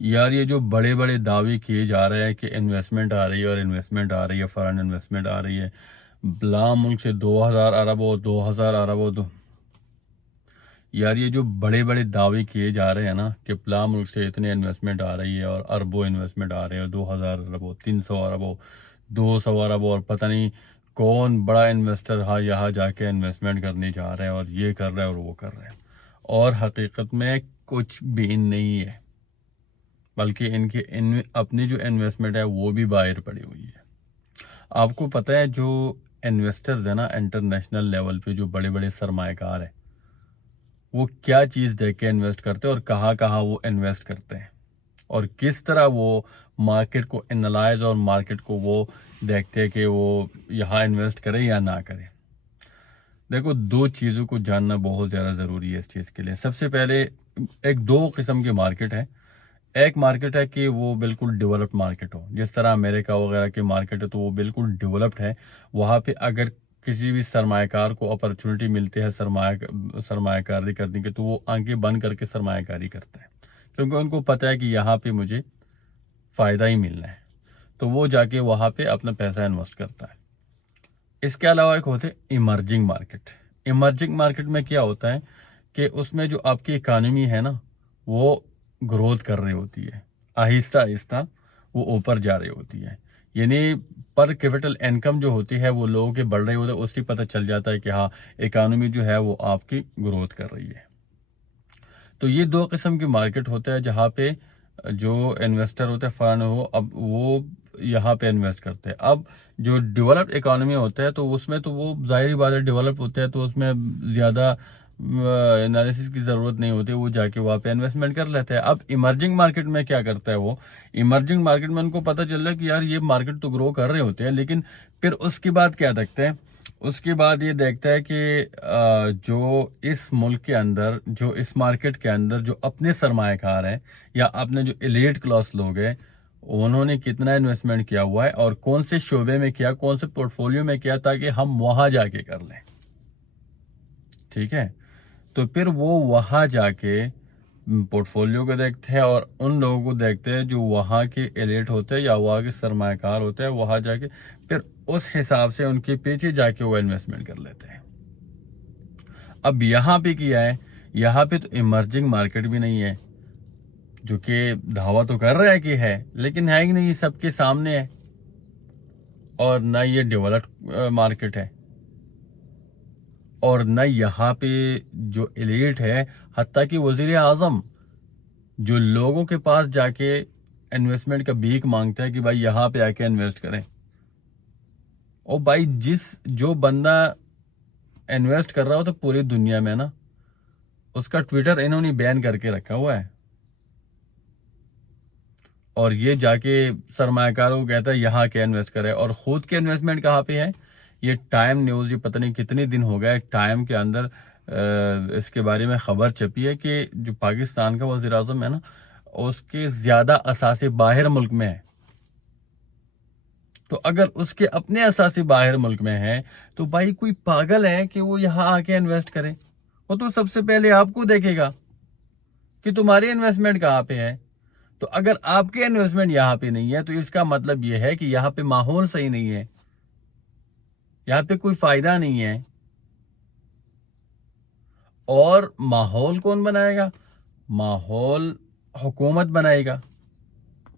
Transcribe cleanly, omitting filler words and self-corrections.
یار یہ جو بڑے بڑے دعوے کیے جا رہے ہیں کہ انویسٹمنٹ آ رہی ہے اور انویسٹمنٹ آ رہی ہے، فارن انویسٹمنٹ آ رہی ہے، بلا ملک سے 2000 ارب ہو، 2000 ارب ہو، تو یار یہ جو بڑے بڑے دعوے کیے جا رہے ہیں نا کہ بلا ملک سے اتنے انویسٹمنٹ آ رہی ہے اور اربوں انویسٹمنٹ آ رہے ہیں، 2000 ارب ہو، 300 ارب ہو، 200 ارب ہو، اور پتہ نہیں کون بڑا انویسٹر یہاں جا کے انویسٹمنٹ کرنے جا رہے ہیں اور یہ کر رہے ہیں اور وہ کر رہے ہیں، اور حقیقت میں کچھ بھی نہیں ہے، بلکہ ان کے اپنی جو انویسٹمنٹ ہے وہ بھی باہر پڑی ہوئی ہے۔ آپ کو پتہ ہے جو انویسٹرز ہیں نا انٹرنیشنل لیول پہ، جو بڑے بڑے سرمایہ کار ہیں، وہ کیا چیز دیکھ کے انویسٹ کرتے ہیں اور کہاں کہاں وہ انویسٹ کرتے ہیں، اور کس طرح وہ مارکیٹ کو انالائز اور مارکیٹ کو وہ دیکھتے ہیں کہ وہ یہاں انویسٹ کرے یا نہ کرے۔ دیکھو، دو چیزوں کو جاننا بہت زیادہ ضروری ہے اس چیز کے لیے۔ سب سے پہلے دو قسم کے مارکیٹ ہے۔ ایک مارکیٹ ہے کہ وہ بالکل ڈیولپڈ مارکیٹ ہو، جس طرح امریکہ وغیرہ کے مارکیٹ ہے تو وہ بالکل ڈیولپڈ ہے۔ وہاں پہ اگر کسی بھی سرمایہ کار کو اپرچونٹی ملتی ہے سرمایہ کاری کرنے کی، تو وہ آنکھیں بند کر کے سرمایہ کاری کرتا ہے، کیونکہ ان کو پتہ ہے کہ یہاں پہ مجھے فائدہ ہی ملنا ہے، تو وہ جا کے وہاں پہ اپنا پیسہ انویسٹ کرتا ہے۔ اس کے علاوہ ایک ہوتے ایمرجنگ مارکیٹ۔ ایمرجنگ مارکیٹ میں کیا ہوتا ہے کہ اس میں جو آپ کی اکانومی ہے نا، وہ گروتھ کر رہی ہوتی ہے، آہستہ آہستہ وہ اوپر جا رہی ہوتی ہے، یعنی پر کیپٹل انکم جو ہوتی ہے وہ لوگوں کے بڑھ رہی ہوتی ہے، اس سے پتہ چل جاتا ہے کہ ہاں اکانومی جو ہے وہ آپ کی گروتھ کر رہی ہے۔ تو یہ دو قسم کی مارکیٹ ہوتا ہے جہاں پہ جو انویسٹر ہوتے ہیں فارن ہو، اب وہ یہاں پہ انویسٹ کرتے ہیں۔ اب جو ڈیولپڈ اکانومی ہوتا ہے تو اس میں تو وہ ظاہری بات ہے ڈیولپ ہوتے ہیں، تو اس میں زیادہ انالیسس کی ضرورت نہیں ہوتی، وہ جا کے وہاں پہ انویسٹمنٹ کر لیتے ہیں۔ اب ایمرجنگ مارکیٹ میں کیا کرتا ہے وہ، ایمرجنگ مارکیٹ میں ان کو پتہ چل رہا ہے کہ یار یہ مارکیٹ تو گرو کر رہے ہوتے ہیں، لیکن پھر اس کے بعد کیا دیکھتے ہیں، اس کے بعد یہ دیکھتا ہے کہ جو اس ملک کے اندر، جو اس مارکیٹ کے اندر جو اپنے سرمایہ کار ہیں یا اپنے جو ایلیٹ کلاس لوگ ہیں، انہوں نے کتنا انویسٹمنٹ کیا ہوا ہے اور کون سے شعبے میں کیا، کون سے پورٹ فولیو میں کیا، تاکہ ہم وہاں جا کے کر لیں۔ ٹھیک ہے، تو پھر وہ وہاں جا کے پورٹ فولیو کو دیکھتے ہیں اور ان لوگوں کو دیکھتے ہیں جو وہاں کے ایلیٹ ہوتے ہیں یا وہاں کے سرمایہ کار ہوتے ہیں، وہاں جا کے پھر اس حساب سے ان کے پیچھے جا کے وہ انویسٹمنٹ کر لیتے ہیں۔ اب یہاں پہ کیا ہے، یہاں پہ تو ایمرجنگ مارکیٹ بھی نہیں ہے، جو کہ دعویٰ تو کر رہا ہے کہ ہے، لیکن ہے ہی نہیں، سب کے سامنے ہے، اور نہ یہ ڈیولپڈ مارکیٹ ہے، اور نہ یہاں پہ جو ایلیٹ ہے، حتیٰ کہ وزیر اعظم جو لوگوں کے پاس جا کے انویسٹمنٹ کا بھیک مانگتا ہے کہ بھائی یہاں پہ آ کے انویسٹ کریں، اور بھائی جو بندہ انویسٹ کر رہا ہو تو پوری دنیا میں نا، اس کا ٹویٹر انہوں نے بین کر کے رکھا ہوا ہے، اور یہ جا کے سرمایہ کاروں کو کہتا ہے یہاں کے انویسٹ کرے، اور خود کے انویسٹمنٹ کہاں پہ ہے۔ یہ ٹائم نیوز، یہ پتہ نہیں کتنے دن ہو گئے، ٹائم کے اندر اس کے بارے میں خبر چھپی ہے کہ جو پاکستان کا وزیر اعظم ہے نا، اس کے زیادہ اثاثے باہر ملک میں ہیں، تو اگر اس کے اپنے اثاثے باہر ملک میں ہیں تو بھائی کوئی پاگل ہے کہ وہ یہاں آ کے انویسٹ کرے؟ وہ تو سب سے پہلے آپ کو دیکھے گا کہ تمہاری انویسٹمنٹ کہاں پہ ہے۔ تو اگر آپ کے انویسٹمنٹ یہاں پہ نہیں ہے تو اس کا مطلب یہ ہے کہ یہاں پہ ماحول صحیح نہیں ہے، یہاں پہ کوئی فائدہ نہیں ہے۔ اور ماحول کون بنائے گا؟ ماحول حکومت بنائے گا۔